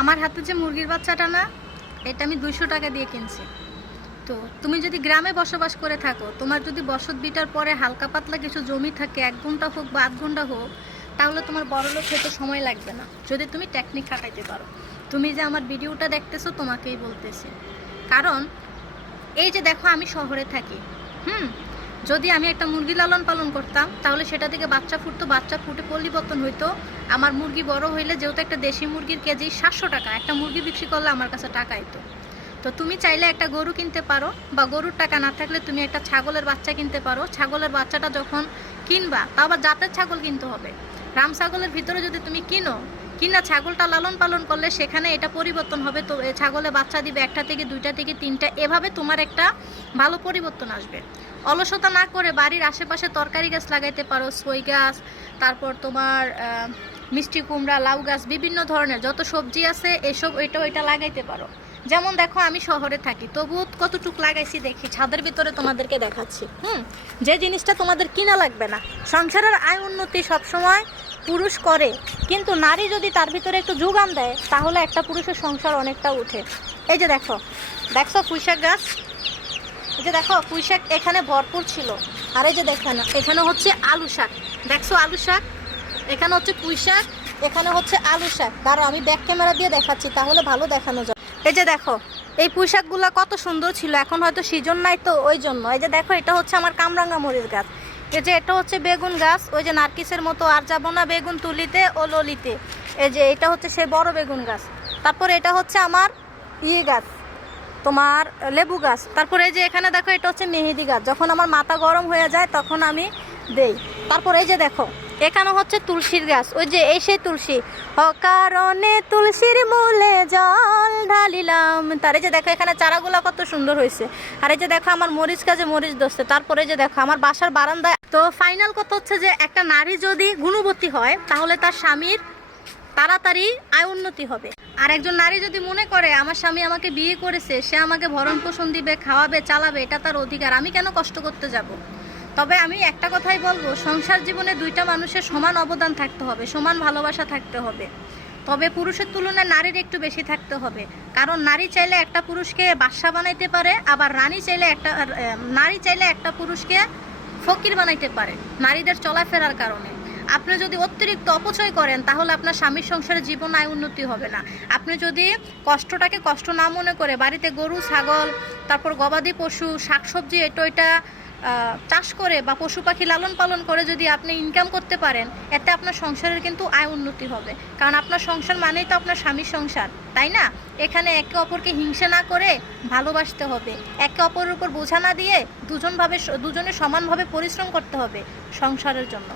আমার হাতে যে মুরগির বাচ্চাটা না, এটা আমি 200 টাকা দিয়ে কিনছি। তো তুমি যদি গ্রামে বসবাস করে থাকো, তোমার যদি বসত বিটার পরে হালকা পাতলা কিছু জমি থাকে, 1 ঘন্টা হোক বা 8 ঘন্টা হোক, তাহলে তোমার বড়লোক হতে সময় লাগবে না, যদি তুমি টেকনিক খাটাইতে পারো। তুমি যে আমার ভিডিওটা দেখতেছো, তোমাকেই বলতেছি। কারণ এই যে দেখো, আমি শহরে থাকি। যদি আমি একটা মুরগি লালন পালন করতাম, তাহলে সেটা থেকে বাচ্চা ফুটতো, বাচ্চা ফুটে পরিবর্তন হইতো। আমার মুরগি বড় হইলে, যেহেতু একটা দেশি মুরগির কেজি 700 টাকা, একটা মুরগি বিক্রি করলে আমার কাছে টাকা আইতো। তো তুমি চাইলে একটা গরু কিনতে পারো, বা গরুর টাকা না থাকলে তুমি একটা ছাগলের বাচ্চা কিনতে পারো। ছাগলের বাচ্চাটা যখন কিনবা, তা আবার জাতের ছাগল কিনতে হবে। রাম ছাগলের ভিতরে যদি তুমি কিনা ছাগলটা লালন পালন করলে, সেখানে এটা পরিবর্তন হবে। তো ছাগলে বাচ্চা দিবে 1টা থেকে 2টা থেকে 3টা, এভাবে তোমার একটা ভালো পরিবর্তন আসবে। অলসতা না করে বাড়ির আশেপাশে তরকারি গাছ লাগাইতে পারো, সই গাছ, তারপর তোমার মিষ্টি কুমড়া, লাউ গাছ, বিভিন্ন ধরনের যত সবজি আছে এসব ওইটা লাগাইতে পারো। যেমন দেখো, আমি শহরে থাকি, তবুও কতটুক লাগাইছি দেখি, ছাদের ভিতরে তোমাদেরকে দেখাচ্ছি। যে জিনিসটা তোমাদের কিনা লাগবে না। সংসারের আয় উন্নতি সবসময় পুরুষ করে, কিন্তু নারী যদি তার ভিতরে একটু যোগান দেয়, তাহলে একটা পুরুষের সংসার অনেকটা উঠে। এই যে দেখছো পুঁইশাক গাছ, এই যে দেখো পুঁইশাক এখানে ভরপুর ছিল। আর এই যে দেখেন, এখানে হচ্ছে আলু শাক, দেখছো আলু শাক, এখানে হচ্ছে পুঁইশাক, এখানে হচ্ছে আলু শাক। দাঁড়াও, আমি ব্যাক ক্যামেরা দিয়ে দেখাচ্ছি, তাহলে ভালো দেখানো যায়। এই যে দেখো, এই পুঁইশাকগুলো কত সুন্দর ছিল, এখন হয়তো সিজন নাই, তো ওই জন্য। এই যে দেখো, এটা হচ্ছে আমার কামরাঙ্গা মরিচ গাছ। এই যে এটা হচ্ছে বেগুন গাছ, ওই যে নার্কিসের মতো আর যাবো না বেগুন তুলিতে ও ললিতে। এই যে এটা হচ্ছে সেই বড় বেগুন গাছ। তারপর এটা হচ্ছে আমার গাছ, তোমার লেবু গাছ। তারপরে এই যে এখানে দেখো, এটা হচ্ছে মেহেদি গাছ। যখন আমার মাথা গরম হয়ে যায় তখন আমি দেই। তারপর এই যে দেখো, এখানে হচ্ছে তুলসীর গাছ, ওই যে এই সেই তুলসী, অকারণে তুলসীর মূলে জল ঢালিলাম। তার এই যে দেখো, এখানে চারাগুলো কত সুন্দর হয়েছে। আর এই যে দেখো, আমার মরিচ গাছে মরিচ ধরছে। তারপরে যে দেখো, আমার বাসার বারান্দায়। তো ফাইনাল কথা হচ্ছে যে, একটা নারী যদি গুণবতী হয়, তাহলে তার স্বামীর তাড়াতাড়ি আয় উন্নতি হবে। আর একজন নারী যদি মনে করে আমার স্বামী আমাকে বিয়ে করেছে, সে আমাকে ভরণ পোষণ দিবে, খাওয়াবে, চালাবে, এটা তার অধিকার, আমি কেন কষ্ট করতে যাব। তবে আমি একটা কথাই বলবো, সংসার জীবনে 2টা মানুষের সমান অবদান থাকতে হবে, সমান ভালোবাসা থাকতে হবে। তবে পুরুষের তুলনায় নারীর একটু বেশি থাকতে হবে। কারণ নারী চাইলে একটা পুরুষকে বাদশা বানাইতে পারে, আবার নারী চাইলে একটা পুরুষকে ফকির বানাইতে পারে, নারীদের চলাফেরার কারণে। আপনি যদি অতিরিক্ত অপচয় করেন, তাহলে আপনার স্বামীর সংসারে জীবন আয় উন্নতি হবে না। আপনি যদি কষ্টটাকে কষ্ট না মনে করে বাড়িতে গরু, ছাগল, তারপর গবাদি পশু, শাকসবজি, এটা চাষ করে বা পশু পাখি লালন পালন করে যদি আপনি ইনকাম করতে পারেন, এতে আপনার সংসারের কিন্তু আয় উন্নতি হবে। কারণ আপনার সংসার মানেই তো আপনার স্বামীর সংসার, তাই না? এখানে একে অপরকে হিংসা না করে ভালোবাসতে হবে, একে অপরের উপর বোঝা না দিয়ে দুজনে সমানভাবে পরিশ্রম করতে হবে সংসারের জন্য।